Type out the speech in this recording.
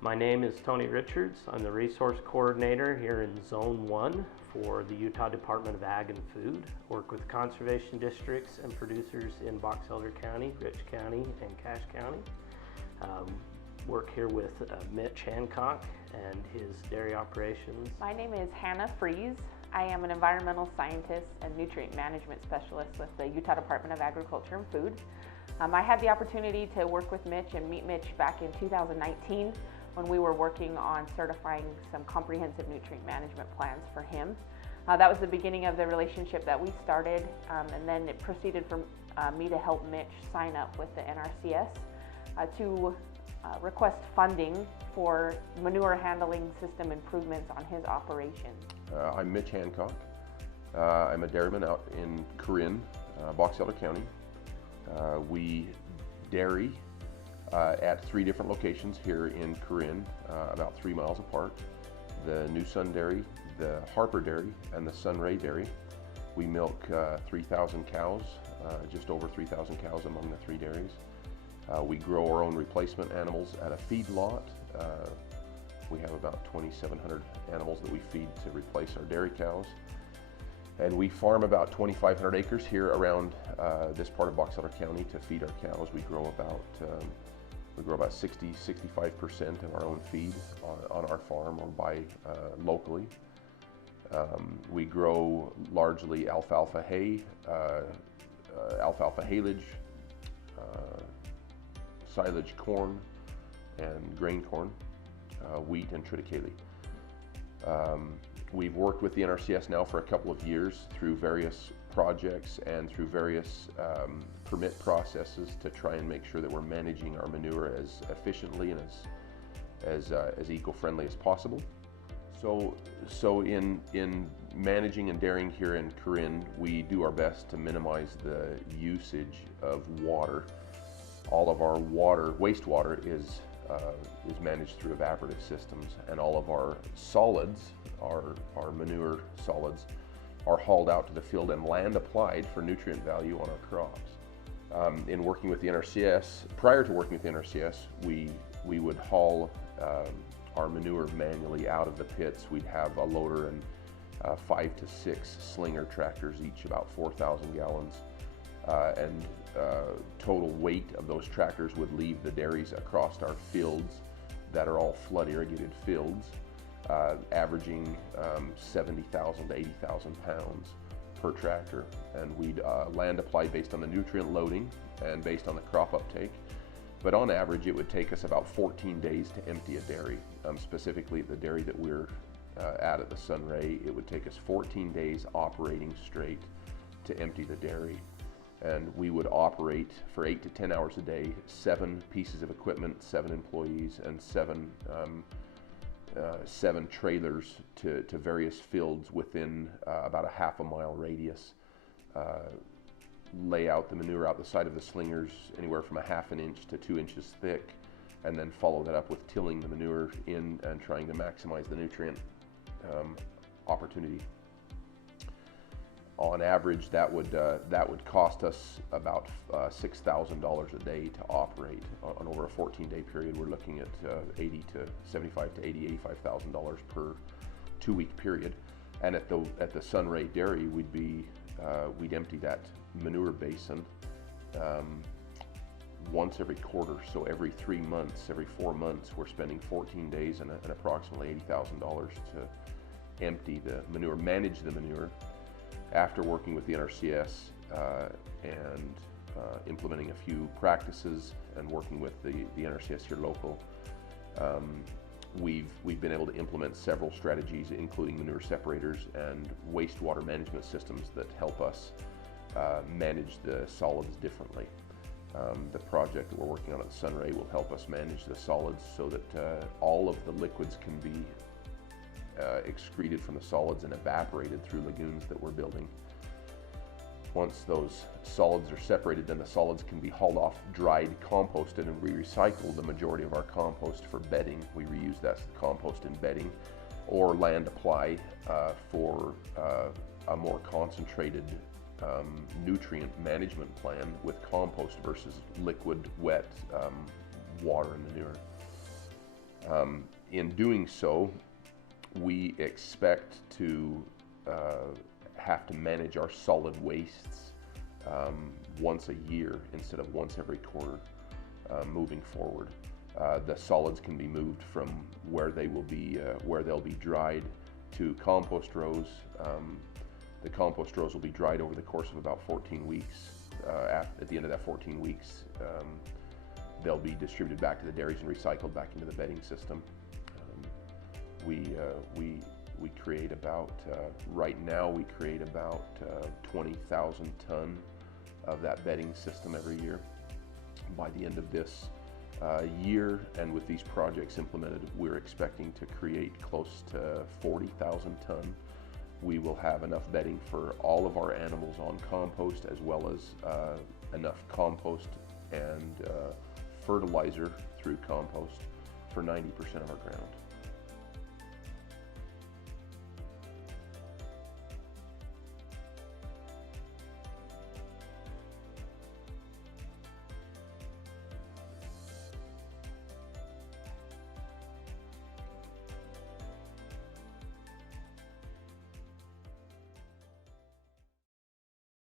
My name is Tony Richards. I'm the resource coordinator here in Zone 1 for the Utah Department of Ag and Food. Work with conservation districts and producers in Box Elder County, Rich County, and Cache County. Work here with Mitch Hancock and his dairy operations. My name is Hannah Fries. I am an environmental scientist and nutrient management specialist with the Utah Department of Agriculture and Food. I had the opportunity to work with Mitch and meet Mitch back in 2019 when we were working on certifying some comprehensive nutrient management plans for him. That was the beginning of the relationship that we started, and then it proceeded for me to help Mitch sign up with the NRCS to request funding for manure handling system improvements on his operation. I'm Mitch Hancock. I'm a dairyman out in Corinne, Box Elder County. We dairy at 3 different locations here in Corinne, about 3 miles apart. The New Sun Dairy, the Harper Dairy, and the Sunray Dairy. We milk 3,000 cows, just over 3,000 cows among the 3 dairies. We grow our own replacement animals at a feed lot. We have about 2,700 animals that we feed to replace our dairy cows. And we farm about 2,500 acres here around this part of Box Elder County to feed our cows. We grow about 60–65% of our own feed on our farm or buy locally. We grow largely alfalfa hay, alfalfa haylage, silage corn, and grain corn, wheat, and triticale. We've worked with the NRCS now for a couple of years through various projects and through various permit processes to try and make sure that we're managing our manure as efficiently and as eco-friendly as possible. So in managing and dairying here in Corinne, we do our best to minimize the usage of water. All of our wastewater is managed through evaporative systems, and all of our solids, our manure solids, are hauled out to the field and land applied for nutrient value on our crops. In working with the NRCS, prior to working with the NRCS, we would haul our manure manually out of the pits. We'd have a loader and 5 to 6 slinger tractors, each about 4,000 gallons. And total weight of those tractors would leave the dairies across our fields that are all flood irrigated fields, averaging 70,000 to 80,000 pounds per tractor. And we'd land apply based on the nutrient loading and based on the crop uptake. But on average, it would take us about 14 days to empty a dairy. Specifically the dairy that we're at the Sunray, it would take us 14 days operating straight to empty the dairy. And we would operate for 8 to 10 hours a day, 7 pieces of equipment, 7 employees, and 7 trailers to various fields within about a half a mile radius. Lay out the manure out the side of the slingers anywhere from a ½ inch to 2 inches thick, and then follow that up with tilling the manure in and trying to maximize the nutrient opportunity. On average, that would cost us about $6,000 a day to operate. On over a 14-day period, we're looking at $75,000 to $85,000 per 2-week period. And at the Sunray Dairy, we'd empty that manure basin once every quarter. So every 3 months, every 4 months, we're spending 14 days and approximately $80,000 to empty the manure, manage the manure. After working with the NRCS and implementing a few practices and working with the NRCS here local, we've been able to implement several strategies, including manure separators and wastewater management systems that help us manage the solids differently. The project that we're working on at the Sunray will help us manage the solids so that all of the liquids can be excreted from the solids and evaporated through lagoons that we're building. Once those solids are separated, then the solids can be hauled off, dried, composted, and we recycle the majority of our compost for bedding. We reuse that compost in bedding or land apply for a more concentrated nutrient management plan with compost versus liquid, wet water and manure. In doing so, we expect to have to manage our solid wastes once a year instead of once every quarter moving forward. The solids can be moved from where they'll be dried to compost rows. The compost rows will be dried over the course of about 14 weeks. At the end of that 14 weeks, they'll be distributed back to the dairies and recycled back into the bedding system. We create about, right now we create about 20,000 ton of that bedding system every year. By the end of this year, and with these projects implemented, we're expecting to create close to 40,000 ton. We will have enough bedding for all of our animals on compost, as well as enough compost and fertilizer through compost for 90% of our ground.